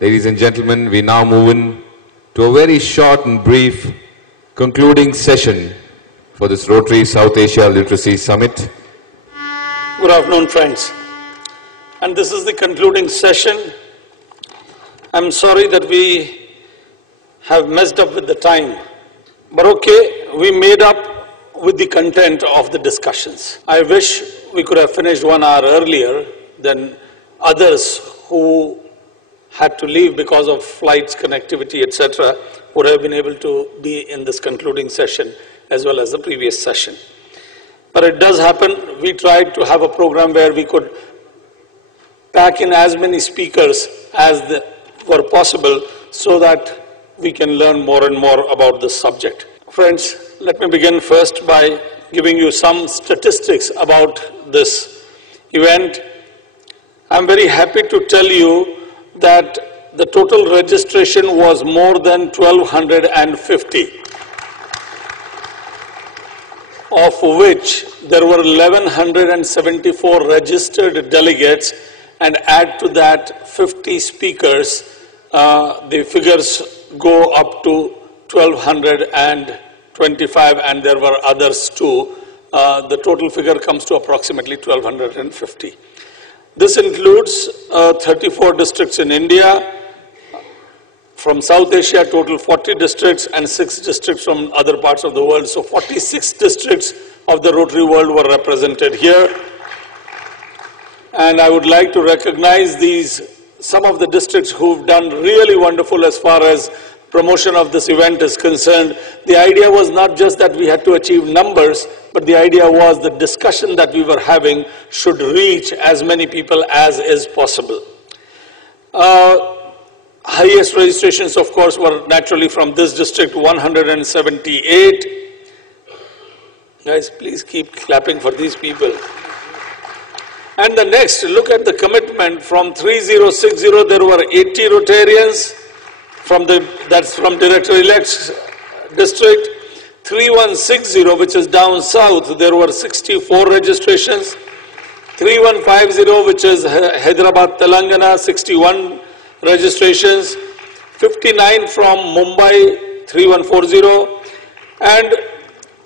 Ladies and gentlemen, we now move in to a very short and brief concluding session for this Rotary South Asia Literacy Summit. Good afternoon, friends. And this is the concluding session. I'm sorry that we have messed up with the time, but okay, we made up with the content of the discussions. I wish we could have finished 1 hour earlier than others who had to leave because of flights, connectivity, etc., would have been able to be in this concluding session as well as the previous session. But it does happen. We tried to have a program where we could pack in as many speakers as were possible so that we can learn more and more about this subject. Friends, let me begin first by giving you some statistics about this event. I'm very happy to tell you that the total registration was more than 1,250, of which there were 1,174 registered delegates, and add to that 50 speakers, the figures go up to 1,225, and there were others too. The total figure comes to approximately 1,250. This includes 34 districts in India. From South Asia, total 40 districts and 6 districts from other parts of the world. So 46 districts of the Rotary world were represented here. And I would like to recognize some of the districts who've done really wonderful as far as promotion of this event is concerned. The idea was not just that we had to achieve numbers, but the idea was the discussion that we were having should reach as many people as is possible. Highest registrations, of course, were naturally from this district, 178. Guys, please keep clapping for these people. And the next, look at the commitment. From 3060, there were 80 Rotarians. That's from Director-elect's district. 3160, which is down south, there were 64 registrations. 3150, which is Hyderabad, Telangana, 61 registrations. 59 from Mumbai, 3140. And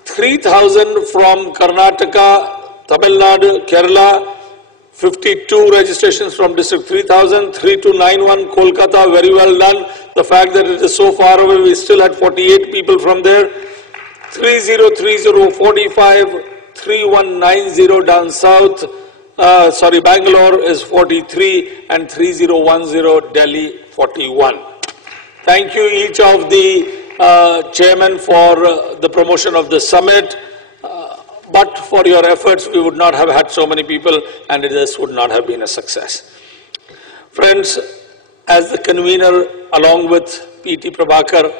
3000 from Karnataka, Tamil Nadu, Kerala. 52 registrations from District 3000, 3291 Kolkata, very well done. The fact that it is so far away, we still had 48 people from there. 3030 45, 3190 down south, Bangalore is 43, and 3010 Delhi 41. Thank you each of the chairmen for the promotion of the summit. But for your efforts, we would not have had so many people, and this would not have been a success. Friends, as the convener, along with P.T. Prabhakar,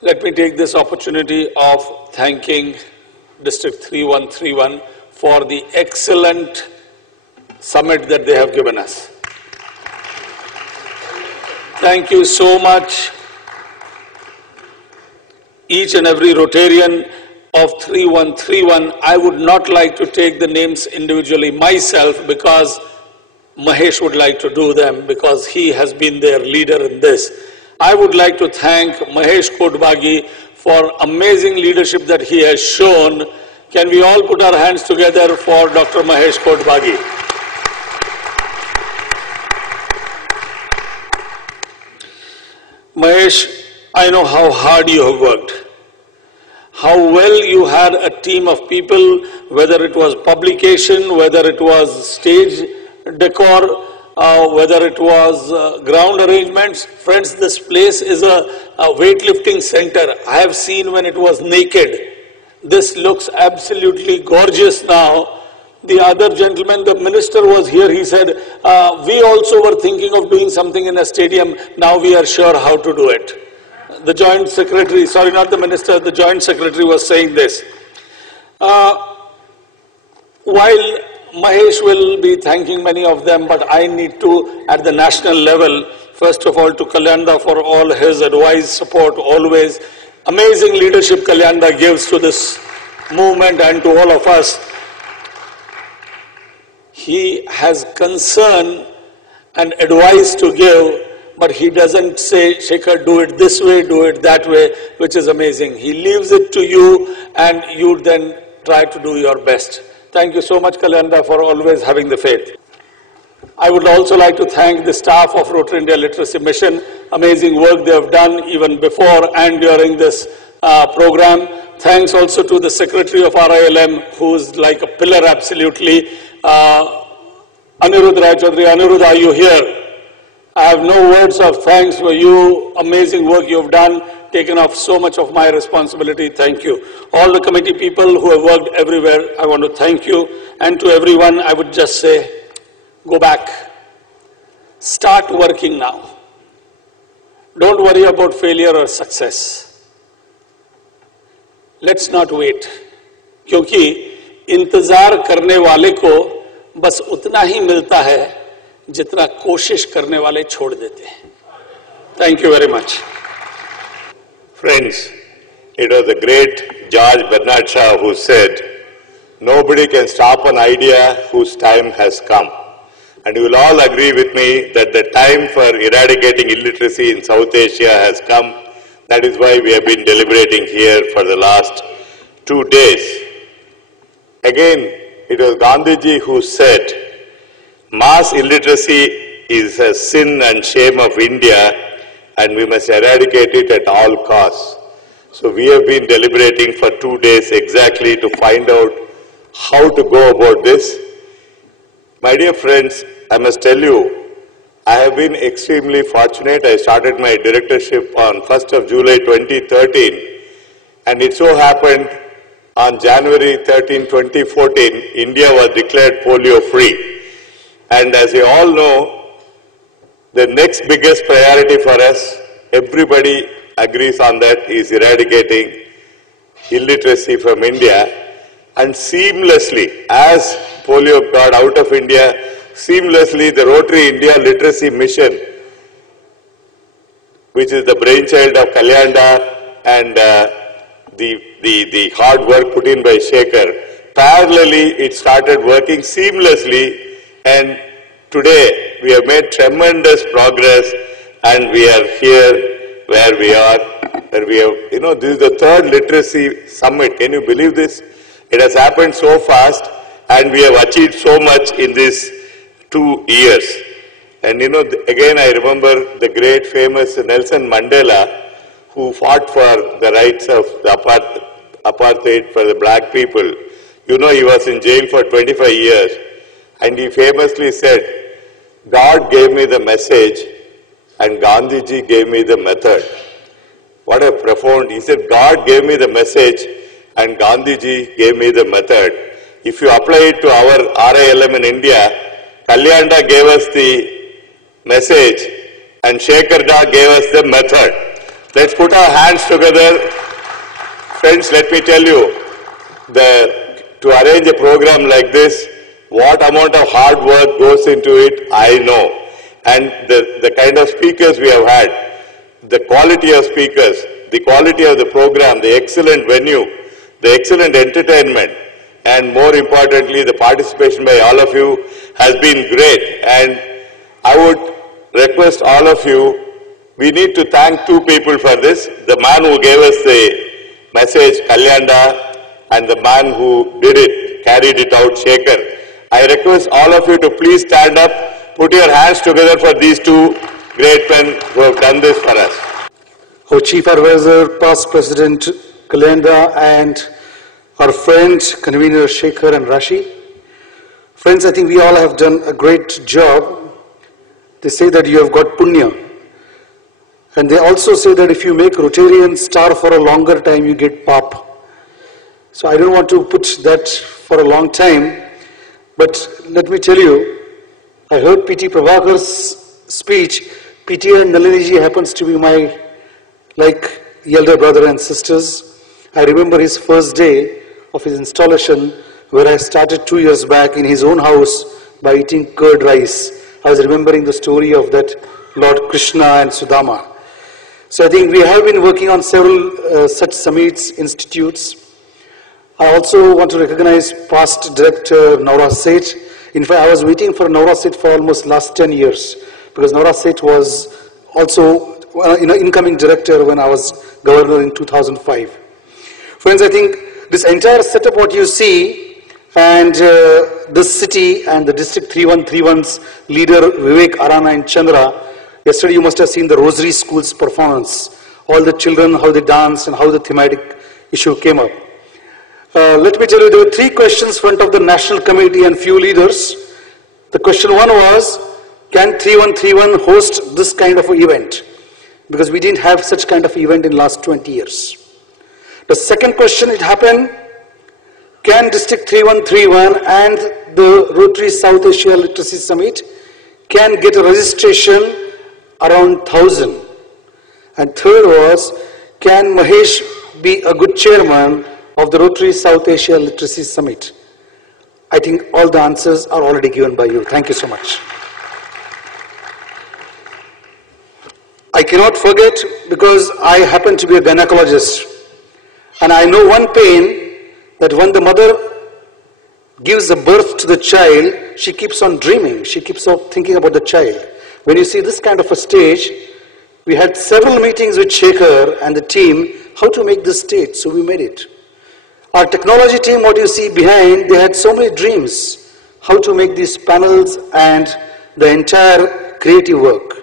let me take this opportunity of thanking District 3131 for the excellent summit that they have given us. Thank you so much, each and every Rotarian of 3131. I would not like to take the names individually myself because Mahesh would like to do them because he has been their leader in this. I would like to thank Mahesh Kodbagi for amazing leadership that he has shown. Can we all put our hands together for Dr. Mahesh Kodbagi? Mahesh, I know how hard you have worked. How well you had a team of people, whether it was publication, whether it was stage decor, whether it was ground arrangements. Friends, this place is a weightlifting center. I have seen when it was naked. This looks absolutely gorgeous now. The other gentleman, the minister was here, he said, we also were thinking of doing something in a stadium. Now we are sure how to do it. The joint secretary, sorry, not the minister, the joint secretary was saying this. While Mahesh will be thanking many of them, but I need to, at the national level, first of all, to Kalyanda for all his advice, support, always. Amazing leadership Kalyanda gives to this movement and to all of us. He has concern and advice to give, but he doesn't say, Shekhar, do it this way, do it that way, which is amazing. He leaves it to you and you then try to do your best. Thank you so much, Kalyanda, for always having the faith. I would also like to thank the staff of Rotary India Literacy Mission. Amazing work they have done even before and during this program. Thanks also to the Secretary of RILM, who is like a pillar absolutely. Anirudh Rai Chaudhary. Anirudh, are you here? I have no words of thanks for you. Amazing work you have done, taken off so much of my responsibility. Thank you. All the committee people who have worked everywhere, I want to thank you. And to everyone, I would just say, go back. Start working now. Don't worry about failure or success. Let's not wait. क्योंकि इंतजार करने वाले को बस उतना ही मिलता है जितना कोशिश करने वाले छोड़ देते हैं. Thank you very much. Friends, it was the great George Bernard Shaw who said, nobody can stop an idea whose time has come. And you will all agree with me that the time for eradicating illiteracy in South Asia has come. That is why we have been deliberating here for the last 2 days. Again, it was Gandhiji who said, mass illiteracy is a sin and shame of India and we must eradicate it at all costs. So we have been deliberating for 2 days exactly to find out how to go about this. My dear friends, I must tell you, I have been extremely fortunate. I started my directorship on 1st of July 2013 and it so happened on January 13, 2014, India was declared polio free. And as you all know, the next biggest priority for us, everybody agrees on that, is eradicating illiteracy from India. And seamlessly, as polio got out of India, seamlessly the Rotary India Literacy Mission, which is the brainchild of Kalyanda and the hard work put in by Shekhar, parallelly it started working seamlessly, and today we have made tremendous progress and we are here where we are, where we have, this is the 3rd literacy summit. Can you believe this? It has happened so fast and we have achieved so much in these 2 years. And again I remember the great famous Nelson Mandela, who fought for the rights of the apartheid for the black people. He was in jail for 25 years and he famously said, God gave me the message and Gandhiji gave me the method. What a profound, he said, God gave me the message and Gandhiji gave me the method. If you apply it to our RILM in India, Kalyanda gave us the message and Shekhar gave us the method. Let's put our hands together. Friends, let me tell you, to arrange a program like this, what amount of hard work goes into it, I know. And the kind of speakers we have had, the quality of speakers, the quality of the program, the excellent venue, the excellent entertainment, and more importantly, the participation by all of you has been great. And I would request all of you, we need to thank 2 people for this. The man who gave us the message, Kalyanda, and the man who did it, carried it out, Shekhar. I request all of you to please stand up, put your hands together for these 2 great men who have done this for us. Our Chief Advisor, past President Kalyanda, and our friend, Convener Shekhar and Rashi. Friends, I think we all have done a great job. They say that you have got punya. And they also say that if you make Rotarian star for a longer time, you get pap. So I don't want to put that for a long time, but let me tell you, I heard P.T. Prabhakar's speech. P.T. and Naliniji happens to be my, elder brother and sisters. I remember his first day of his installation, where I started 2 years back in his own house by eating curd rice. I was remembering the story of that Lord Krishna and Sudama. So I think we have been working on several such summits, institutes. I also want to recognize past director Naura Seth. In fact, I was waiting for Naura Seth for almost last 10 years because Naura Seth was also incoming director when I was governor in 2005. Friends, I think this entire setup what you see, and this city and the District 3131's leader Vivek, Arana and Chandra, yesterday you must have seen the Rotary School's performance. All the children, how they danced and how the thematic issue came up. Let me tell you, there were 3 questions in front of the National Committee and few leaders. The question 1 was, can 3131 host this kind of an event? Because we didn't have such kind of event in last 20 years. The second question, it happened, can District 3131 and the Rotary South Asia Literacy Summit can get a registration around 1,000? And third was, can Mahesh be a good chairman of the Rotary South Asia Literacy Summit? I think all the answers are already given by you. Thank you so much. I cannot forget, because I happen to be a gynecologist, and I know one pain, that when the mother gives a birth to the child, she keeps on dreaming, she keeps on thinking about the child. When you see this kind of a stage, we had several meetings with Shekhar and the team, how to make this stage, so we made it. Our technology team, what you see behind, they had so many dreams, how to make these panels and the entire creative work.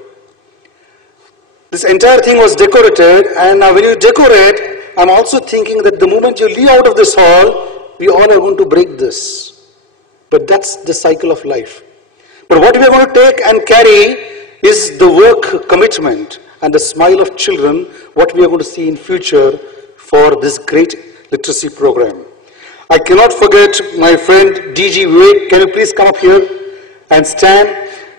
This entire thing was decorated, and now when you decorate, I'm also thinking that the moment you leave out of this hall, we all are going to break this. But that's the cycle of life. But what we are going to take and carry is the work commitment and the smile of children, what we are going to see in future for this great literacy program. I cannot forget my friend DG Vivek. Can you please come up here and stand?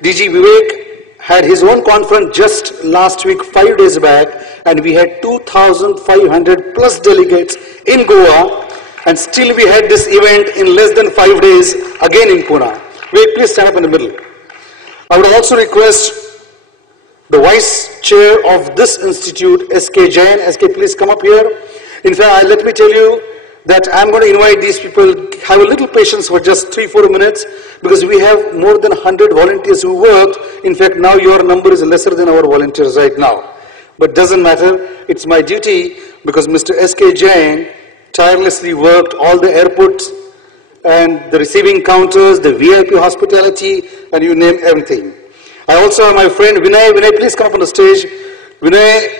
DG Vivek had his own conference just last week, 5 days back, and we had 2,500 plus delegates in Goa, and still we had this event in less than 5 days again in Pune. Vivek, please stand up in the middle. I would also request the Vice Chair of this institute, SK Jain. SK, please come up here. In fact, let me tell you that I'm going to invite these people, have a little patience for just 3-4 minutes, because we have more than 100 volunteers who worked. In fact, now your number is lesser than our volunteers right now. But doesn't matter, it's my duty, because Mr. SK Jain tirelessly worked all the airports and the receiving counters, the VIP hospitality, and you name everything. I also have my friend Vinay. Vinay, please come up on the stage. Vinay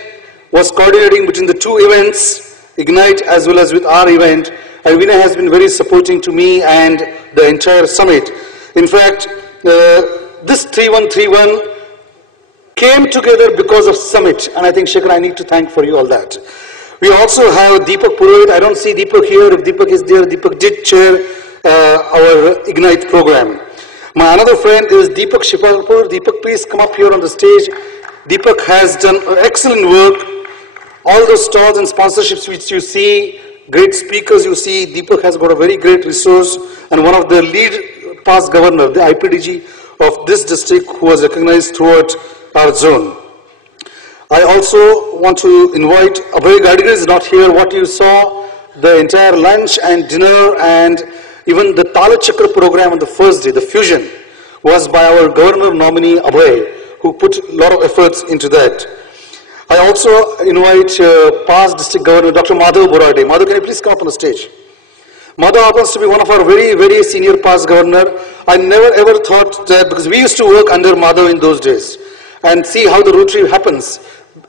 was coordinating between the 2 events, Ignite as well as with our event, and Vinay has been very supporting to me and the entire summit. In fact, this 3131 came together because of summit, and I think Shekhar, I need to thank for you all that. We also have Deepak Purohit. I don't see Deepak here. If Deepak is there, Deepak did chair our Ignite program. My another friend is Deepak Shipalpur. Deepak, please come up here on the stage. Deepak has done excellent work. All those stalls and sponsorships which you see, great speakers you see, Deepak has got a very great resource, and one of the lead past governor, the IPDG of this district, who was recognized throughout our zone. I also want to invite, Abhay Gadigar is not here. What you saw, the entire lunch and dinner and even the Tala Chakra program on the first day, the fusion, was by our governor nominee Abhay, who put a lot of efforts into that. I also invite past district governor Dr. Madhav Borade. Madhav, can you please come up on the stage? Madhav happens to be one of our very, very senior past governor. I never ever thought that, because we used to work under Madhav in those days and see how the Rotary happens.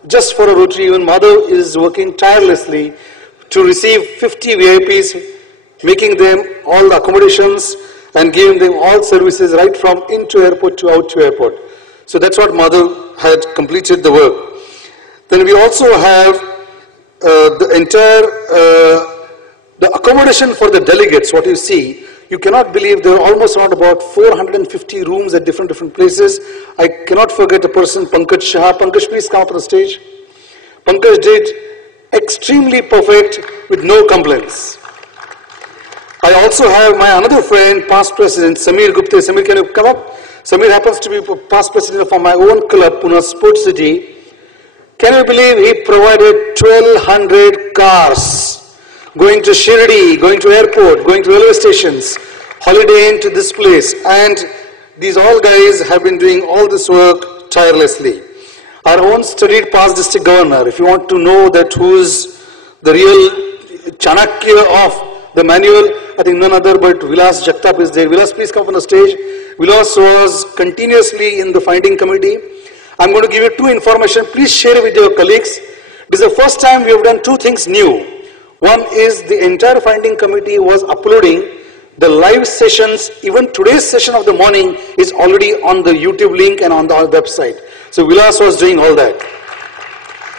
Just for a Rotary, even Madhav is working tirelessly to receive 50 VIPs, making them all the accommodations and giving them all services right from into airport to out to airport. So that's what Madhav had completed the work. Then we also have the entire the accommodation for the delegates. What you see, you cannot believe there are almost around about 450 rooms at different places. I cannot forget a person, Pankaj Shah. Pankaj, please come up on the stage. Pankaj did extremely perfect with no complaints. I also have my another friend, past president, Samir Gupte. Samir, can you come up? Samir happens to be past president of my own club, Pune Sports City. Can you believe he provided 1,200 cars going to Shirdi, going to airport, going to railway stations, holiday into this place, and these all guys have been doing all this work tirelessly. our own studied past district governor. If you want to know that who is the real Chanakya of the manual, I think none other but Vilas Jagtap is there. Vilas, please come on the stage. Vilas was continuously in the finding committee. I'm going to give you two information. Please share it with your colleagues. This is the first time we have done two things new. One is the entire finding committee was uploading the live sessions. Even today's session of the morning is already on the YouTube link and on the website. So Vilas was doing all that.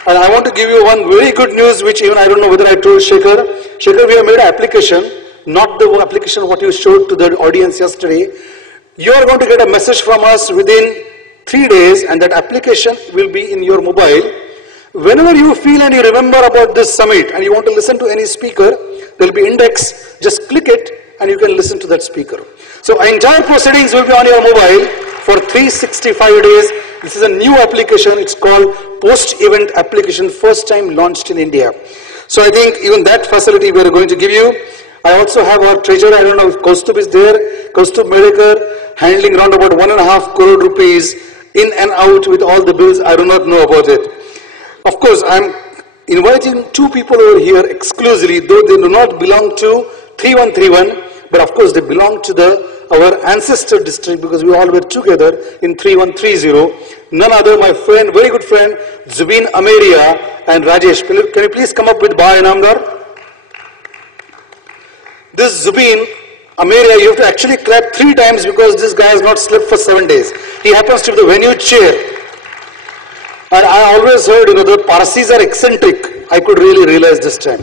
And I want to give you one very good news, which even I don't know whether I told Shekhar. Shekhar, we have made an application, not the application what you showed to the audience yesterday. You are going to get a message from us within 3 days, and that application will be in your mobile. Whenever you feel and you remember about this summit and you want to listen to any speaker, there will be index, just click it and you can listen to that speaker. So entire proceedings will be on your mobile for 365 days. This is a new application. It's called post-event application, first time launched in India. So I think even that facility we are going to give you. I also have our treasurer, I don't know if Kaustubh is there, Kaustubh Medekar, handling around about 1.5 crore rupees in and out with all the bills. I do not know about it. Of course, I'm inviting two people over here exclusively, though they do not belong to 3131, but of course they belong to our ancestor district because we all were together in 3130. None other, my friend, very good friend, Zubin Ameria and Rajesh. Can you please come up with Ba Inamdar? This Zubin Ameria, you have to actually clap 3 times because this guy has not slept for 7 days. He happens to be the venue chair. And I always heard, the Parsis are eccentric. I could really realize this time.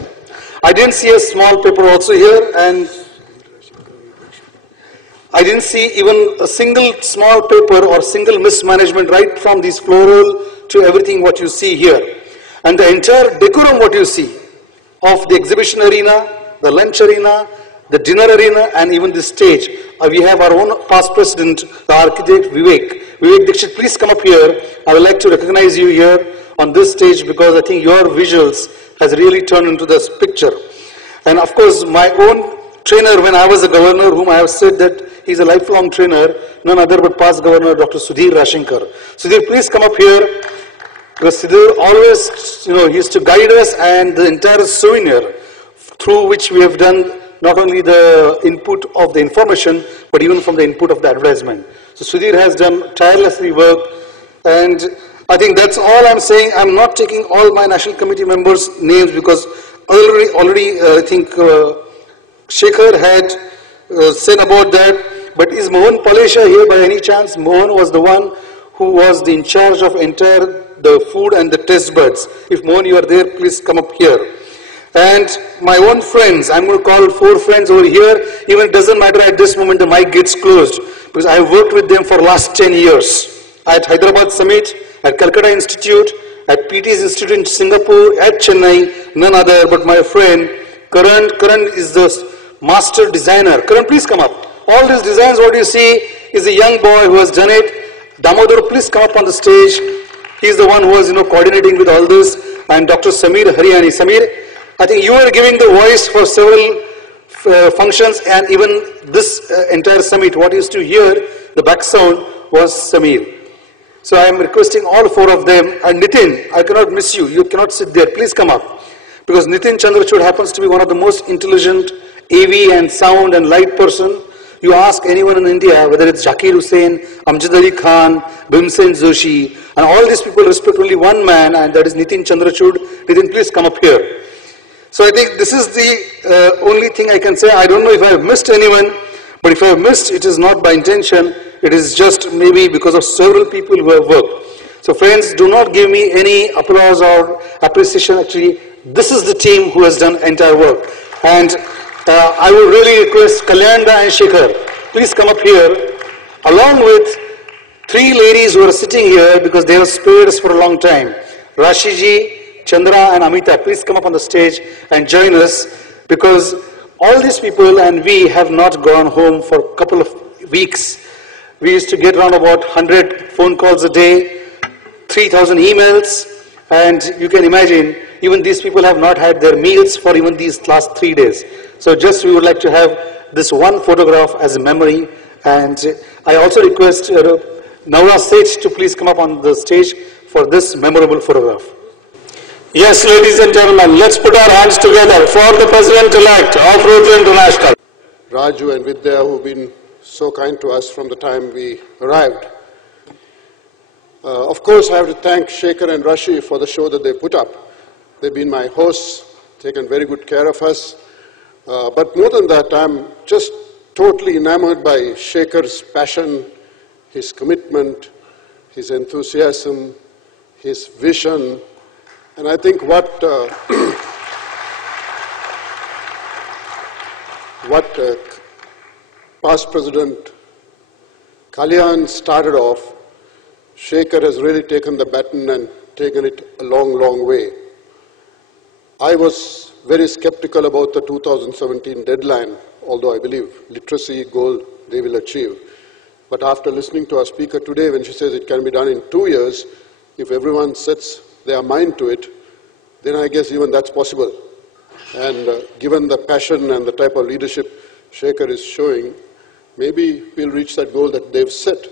I didn't see a small paper also here, and I didn't see even a single small paper or single mismanagement right from this floral to everything what you see here. And the entire decorum what you see of the exhibition arena, the lunch arena, the dinner arena, and even the stage. We have our own past president, the architect Vivek. Vivek Dixit, please come up here. I would like to recognize you here on this stage because I think your visuals has really turned into this picture. And of course, my own trainer when I was a governor, whom I have said that he's a lifelong trainer, none other but past governor, Dr. Sudhir Rashinkar. Sudhir, please come up here. Because Sudhir always, he used to guide us, and the entire souvenir through which we have done not only the input of the information, but even from the input of the advertisement. So Sudhir has done tirelessly work, and I think that's all I'm saying. I'm not taking all my National Committee members' names because already I think Shekhar had said about that. But is Mohan Palesha here by any chance? Mohan was the one who was in charge of the food and the test buds. If Mohan, you are there, please come up here. And my own friends, I'm going to call 4 friends over here. Even it doesn't matter at this moment the mic gets closed because I have worked with them for the last 10 years. At Hyderabad Summit, at Calcutta Institute, at PT's Institute in Singapore, at Chennai, none other but my friend Karan. Karan is the master designer. Karan, please come up. All these designs, what you see is a young boy who has done it. Damodar, please come up on the stage. He's the one who was, coordinating with all this. And Dr. Samir Haryani. Samir, I think you were giving the voice for several functions, and even this entire summit, what used to hear, the back sound was Samir. So I am requesting all 4 of them. And Nitin, I cannot miss you. You cannot sit there. Please come up. Because Nitin Chandrachud happens to be one of the most intelligent AV and sound and light person. You ask anyone in India, whether it's Zakir Hussain, Amjad Ali Khan, Bhimsen Joshi, and all these people respect only one man, and that is Nitin Chandrachud. Nitin, please come up here. So I think this is the only thing I can say. I don't know if I have missed anyone, but if I have missed, it is not by intention. It is just maybe because of several people who have worked. So friends, do not give me any applause or appreciation. Actually, this is the team who has done entire work. And I would really request Kalyanda and Shekhar, please come up here, along with 3 ladies who are sitting here because they have spared us for a long time. Rashiji, Chandra and Amita, please come up on the stage and join us, because all these people and we have not gone home for a couple of weeks. We used to get around about 100 phone calls a day, 3,000 emails, and you can imagine even these people have not had their meals for even these last 3 days. So just we would like to have this one photograph as a memory. And I also request Naura Seth to please come up on the stage for this memorable photograph. Yes, ladies and gentlemen, let's put our hands together for the President-elect of Rotary International. Raju and Vidya, who've been so kind to us from the time we arrived. Of course, I have to thank Shekhar and Rashi for the show that they put up. They've been my hosts, taken very good care of us. But more than that, I'm just totally enamored by Shekhar's passion, his commitment, his enthusiasm, his vision. And I think what past President Kalyan started off, Shekhar has really taken the baton and taken it a long, long way. I was very skeptical about the 2017 deadline, although I believe literacy goal they will achieve. But after listening to our speaker today, when she says it can be done in 2 years, if everyone sets their mind to it, then I guess even that's possible. And given the passion and the type of leadership Shekhar is showing, maybe we'll reach that goal that they've set.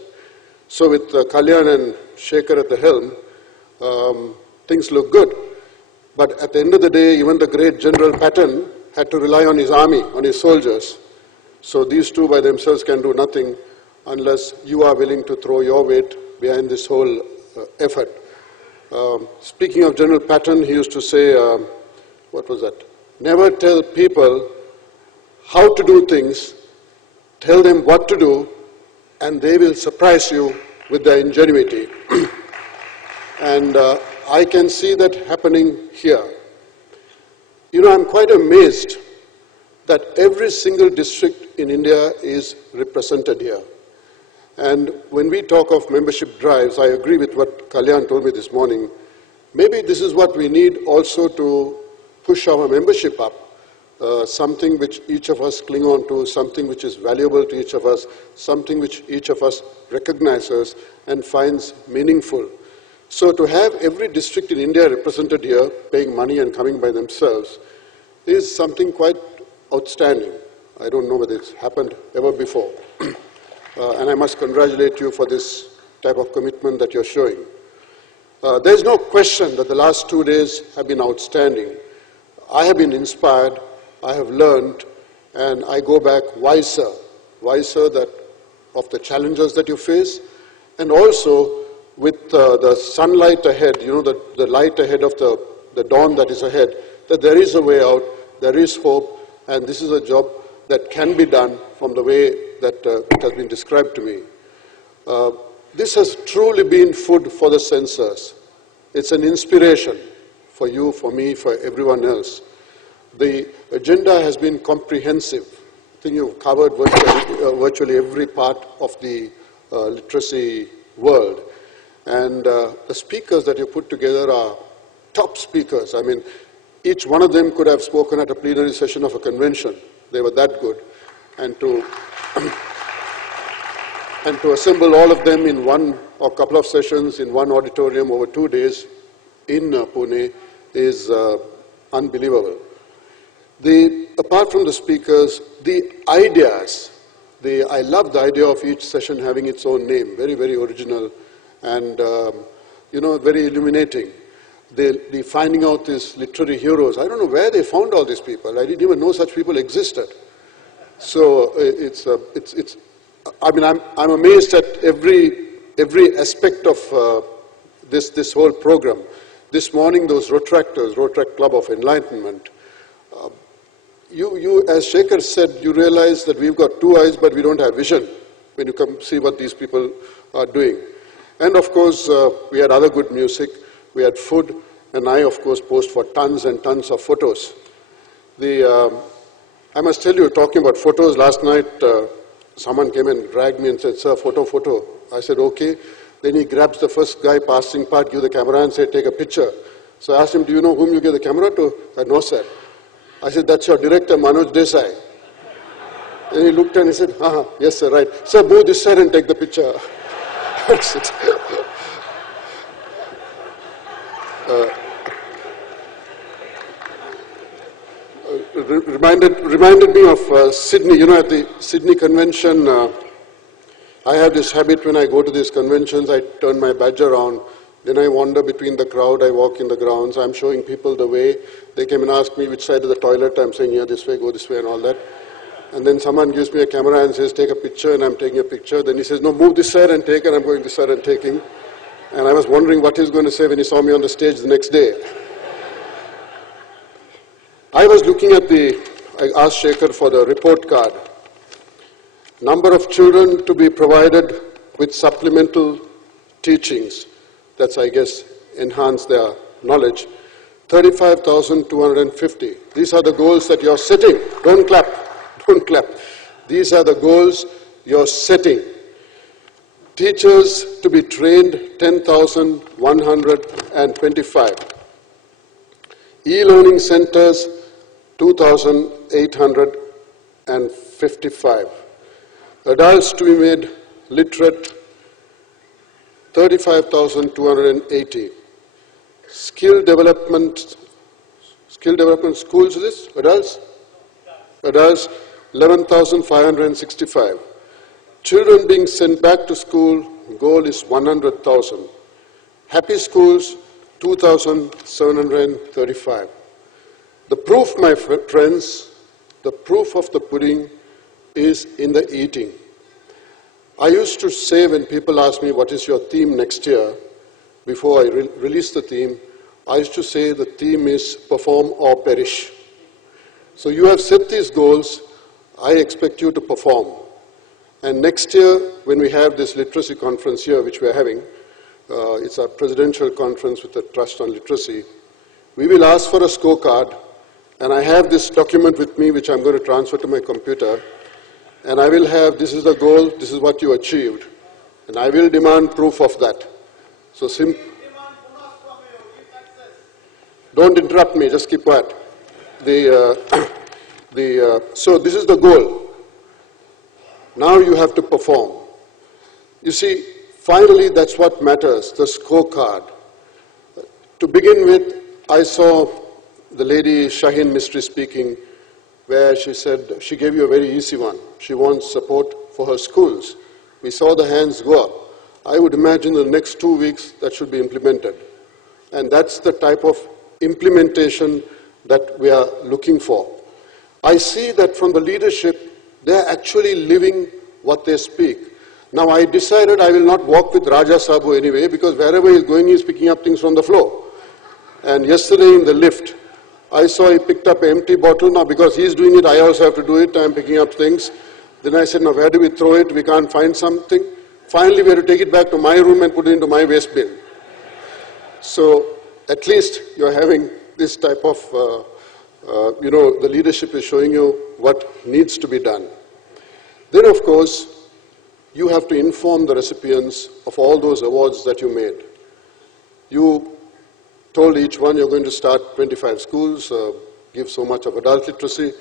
So with Kalyan and Shekhar at the helm, things look good. But at the end of the day, even the great General Patton had to rely on his army, on his soldiers. So these two by themselves can do nothing unless you are willing to throw your weight behind this whole effort. Speaking of General Patton, he used to say, what was that? Never tell people how to do things, tell them what to do, and they will surprise you with their ingenuity. And I can see that happening here. You know, I'm quite amazed that every single district in India is represented here. And when we talk of membership drives, I agree with what Kalyan told me this morning. Maybe this is what we need also to push our membership up. Something which each of us cling on to, something which is valuable to each of us, something which each of us recognizes and finds meaningful. So to have every district in India represented here, paying money and coming by themselves, is something quite outstanding. I don't know whether it's happened ever before. And I must congratulate you for this type of commitment that you're showing. There's no question that the last 2 days have been outstanding. I have been inspired, I have learned, and I go back wiser that of the challenges that you face, and also with the sunlight ahead, you know, the light ahead of the dawn that is ahead, that there is a way out, there is hope, and this is a job that can be done from the way that it has been described to me. This has truly been food for the senses. It's an inspiration for you, for me, for everyone else. The agenda has been comprehensive. I think you've covered virtually every part of the literacy world. And the speakers that you put together are top speakers. I mean, each one of them could have spoken at a plenary session of a convention. They were that good. And to assemble all of them in one or couple of sessions in one auditorium over 2 days in Pune is unbelievable. Apart from the speakers, the ideas, I love the idea of each session having its own name, very, very original and, you know, very illuminating. The finding out these literary heroes, I don't know where they found all these people. I didn't even know such people existed. So I mean, I'm amazed at every aspect of this whole program. This morning, those Rotaractors, Rotaract Club of Enlightenment, you, as Shekhar said, you realize that we've got 2 eyes, but we don't have vision when you come see what these people are doing. And of course, we had other good music, we had food, and I, of course, posed for tons and tons of photos. I must tell you, talking about photos, last night, someone came and dragged me and said, "Sir, photo." I said, "Okay." Then he grabs the first guy passing part, give the camera and said, "Take a picture." So I asked him, "Do you know whom you give the camera to?" "No, sir." I said, "That's your director, Manoj Desai." Then he looked and he said, "Yes, sir, right. Sir, move this side and take the picture." That's it. Reminded me of Sydney. You know, at the Sydney convention, I have this habit when I go to these conventions, I turn my badge around Then I wander between the crowd, I walk in the grounds, I'm showing people the way. They came and ask me which side of the toilet, I'm saying, yeah, this way, go this way and all that. And then someone gives me a camera and says, take a picture, and I'm taking a picture. Then he says, no, move this side and take, and I'm going this side and taking. And I was wondering what he's going to say when he saw me on the stage the next day. I was looking at I asked Shekhar for the report card. Number of children to be provided with supplemental teachings. That's, I guess, enhance their knowledge. 35,250. These are the goals that you're setting. Don't clap. Don't clap. These are the goals you're setting. Teachers to be trained, 10,125. E-learning centers, 2,855. Adults to be made literate, 35,280. Skill development schools, is this? Adults? Adults, 11,565. Children being sent back to school, goal is 100,000. Happy schools, 2,735. The proof, my friends, the proof of the pudding is in the eating. I used to say when people ask me what is your theme next year, before I release the theme, I used to say the theme is perform or perish. So you have set these goals, I expect you to perform. And next year, when we have this literacy conference here, which we are having, it's a presidential conference with the Trust on Literacy, we will ask for a scorecard, and I have this document with me which I'm going to transfer to my computer, and I will have, this is the goal, this is what you achieved, and I will demand proof of that. So don't interrupt me, just keep quiet. So this is the goal. Now you have to perform. You see, finally that's what matters, the scorecard. To begin with, I saw the lady Shaheen Mistry speaking, where she said she gave you a very easy one. She wants support for her schools. We saw the hands go up. I would imagine in the next 2 weeks that should be implemented. And that's the type of implementation that we are looking for. I see that from the leadership, they're actually living what they speak. Now I decided I will not walk with Raja Sabu anyway, because wherever he's going, he's picking up things from the floor. And yesterday in the lift, I saw he picked up an empty bottle. Now because he's doing it, I also have to do it. I'm picking up things. Then I said, now where do we throw it? We can't find something. Finally, we have to take it back to my room and put it into my waste bin. So at least you're having this type of, the leadership is showing you what needs to be done. Then, of course, you have to inform the recipients of all those awards that you made. You told each one you're going to start 25 schools, give so much of adult literacy.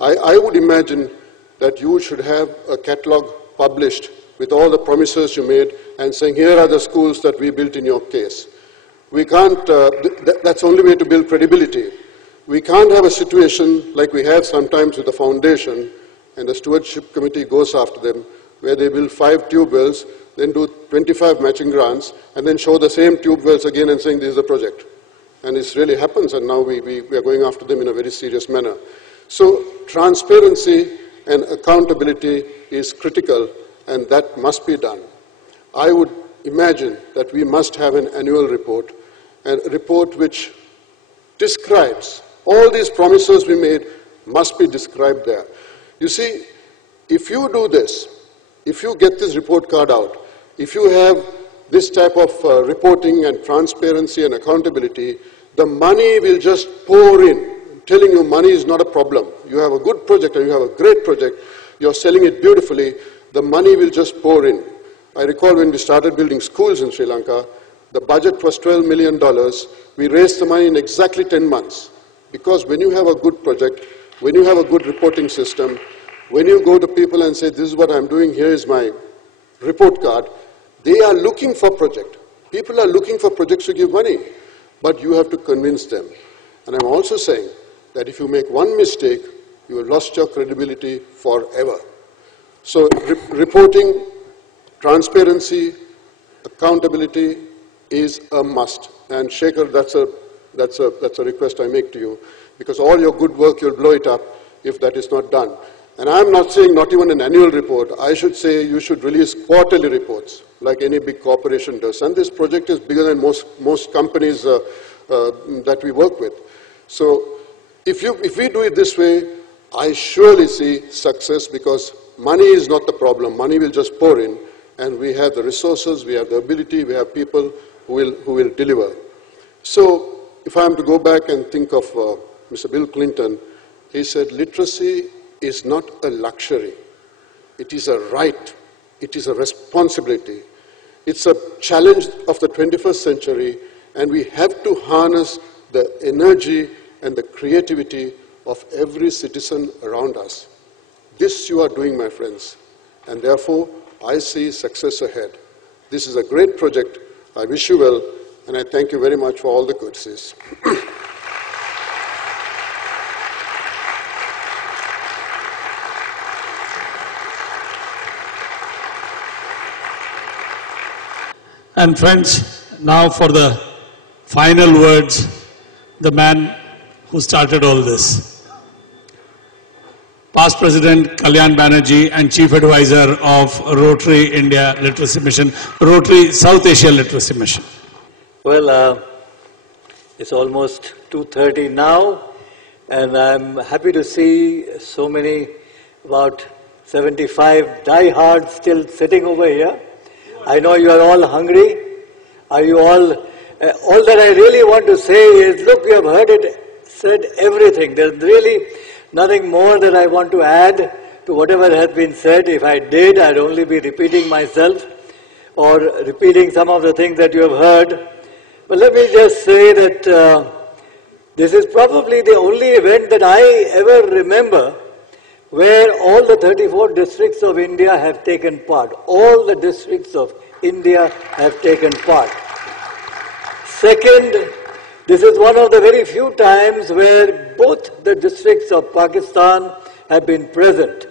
I would imagine that you should have a catalog published with all the promises you made and saying, here are the schools that we built in your case. We can't, that's the only way to build credibility. We can't have a situation like we have sometimes with the foundation, and the stewardship committee goes after them, where they build 5 tube wells, then do 25 matching grants, and then show the same tube wells again and saying this is the project. And this really happens, and now we are going after them in a very serious manner. So transparency and accountability is critical, and that must be done. I would imagine that we must have an annual report, and a report which describes all these promises we made must be described there. You see, if you do this, if you get this report card out, if you have this type of reporting and transparency and accountability, the money will just pour in. I'm telling you, money is not a problem. You have a good project and you have a great project, you're selling it beautifully, the money will just pour in. I recall when we started building schools in Sri Lanka, the budget was $12 million. We raised the money in exactly 10 months. Because when you have a good project, when you have a good reporting system, when you go to people and say, this is what I'm doing, here is my report card, they are looking for projects. People are looking for projects to give money, but you have to convince them. And I'm also saying that if you make one mistake, you have lost your credibility forever. So reporting, transparency, accountability, is a must. And Shekhar, that's a request I make to you, because all your good work, you'll blow it up if that is not done. And I'm not saying not even an annual report. I should say you should release quarterly reports, like any big corporation does. And this project is bigger than most companies that we work with. So if we do it this way, I surely see success, because money is not the problem. Money will just pour in, and we have the resources, we have the ability, we have people who will deliver. So if I am to go back and think of Mr. Bill Clinton, he said literacy is not a luxury. It is a right. It is a responsibility. It's a challenge of the 21st century, and we have to harness the energy and the creativity of every citizen around us. This you are doing, my friends, and therefore I see success ahead. This is a great project. I wish you well, and I thank you very much for all the courtesies. And friends, now for the final words, the man who started all this. Past President Kalyan Banerjee and Chief Advisor of Rotary India Literacy Mission, Rotary South Asia Literacy Mission. Well, it's almost 2:30 now, and I'm happy to see so many, about 75 diehards still sitting over here. I know you are all hungry. Are you all? All that I really want to say is, look, you have heard it, said everything. There's really nothing more that I want to add to whatever has been said. If I did, I'd only be repeating myself or repeating some of the things that you have heard. But let me just say that this is probably the only event that I ever remember where all the 34 districts of India have taken part. All the districts of India have taken part. Second, this is one of the very few times where both the districts of Pakistan have been present.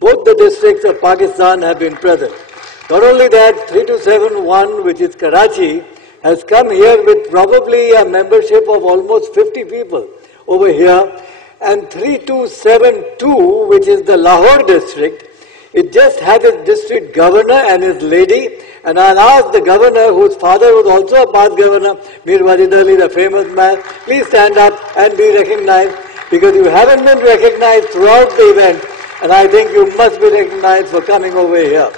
Both the districts of Pakistan have been present. Not only that, 3271, which is Karachi, has come here with probably a membership of almost 50 people over here. And 3272, which is the Lahore district, it just had its district governor and his lady. And I'll ask the governor, whose father was also a past governor, Mir Wajid Ali, the famous man, please stand up and be recognized, because you haven't been recognized throughout the event, and I think you must be recognized for coming over here.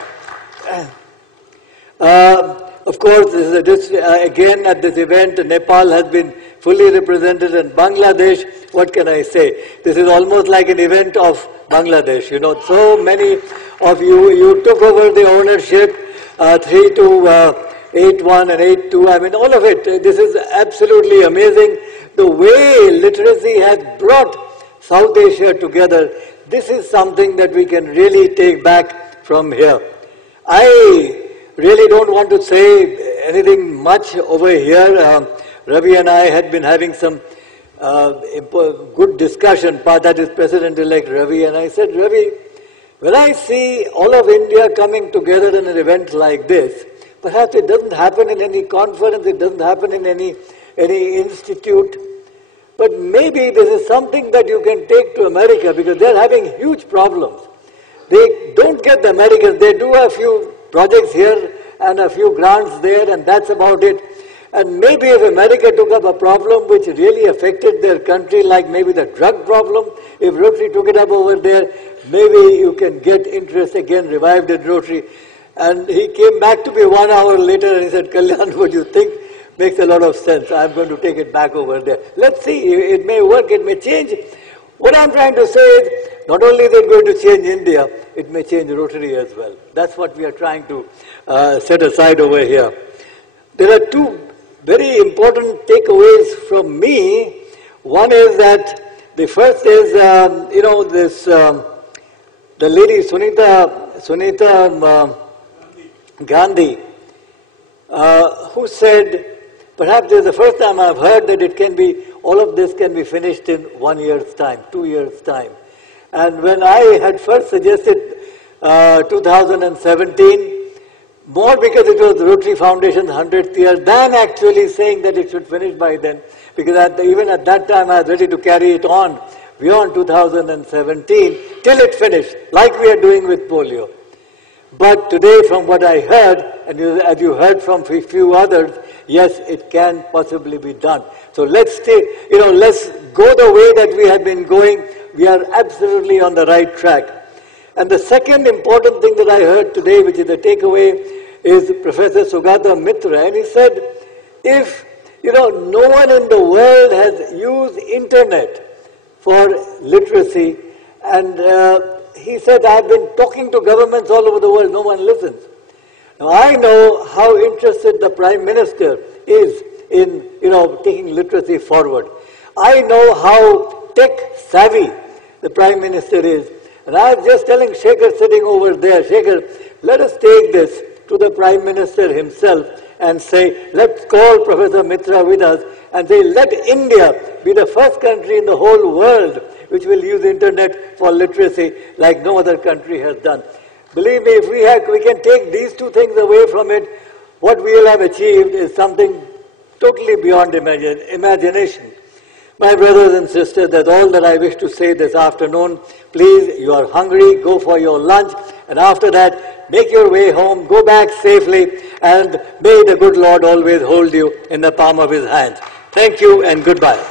Of course, this is a district, again at this event, Nepal has been fully represented, and Bangladesh, what can I say? This is almost like an event of Bangladesh. You know, so many of you took over the ownership, 3281 and 82. I mean, all of it. This is absolutely amazing. The way literacy has brought South Asia together, this is something that we can really take back from here. I really don't want to say anything much over here. Ravi and I had been having some good discussion. That is President-elect Ravi, and I said, Ravi, when I see all of India coming together in an event like this, perhaps it doesn't happen in any conference, it doesn't happen in any institute, but maybe this is something that you can take to America, because they're having huge problems. They don't get the Americans. They do a few projects here and a few grants there, and that's about it. And maybe if America took up a problem which really affected their country, like maybe the drug problem, if Rotary took it up over there, maybe you can get interest again revived in Rotary. And he came back to me 1 hour later and he said, Kalyan, what you think makes a lot of sense. I'm going to take it back over there. Let's see, it may work, it may change. What I'm trying to say is, not only is it going to change India, it may change Rotary as well. That's what we are trying to set aside over here. There are two very important takeaways from me. One is that the first is, the lady Sunita Gandhi, who said, perhaps this is the first time I've heard that all of this can be finished in 1 year's time, 2 years' time. And when I had first suggested 2017, more because it was the Rotary Foundation's 100th year than actually saying that it should finish by then, because even at that time I was ready to carry it on beyond 2017 till it finished, like we are doing with polio. But today, from what I heard, and as you heard from a few others, yes, it can possibly be done. So let's let's go the way that we have been going. We are absolutely on the right track. And the second important thing that I heard today, which is the takeaway, is Professor Sugata Mitra, and he said, if no one in the world has used internet for literacy, and he said, I've been talking to governments all over the world, no one listens. Now I know how interested the Prime Minister is in taking literacy forward. I know how tech savvy the Prime Minister is. And I was just telling Shekhar sitting over there, Shekhar, let us take this to the Prime Minister himself and say, let's call Professor Mitra with us and say, let India be the first country in the whole world which will use internet for literacy like no other country has done. Believe me, if we can take these two things away from it, what we will have achieved is something totally beyond imagination. My brothers and sisters, that's all that I wish to say this afternoon. Please, you are hungry, go for your lunch, and after that, make your way home, go back safely, and may the good Lord always hold you in the palm of His hand. Thank you and goodbye.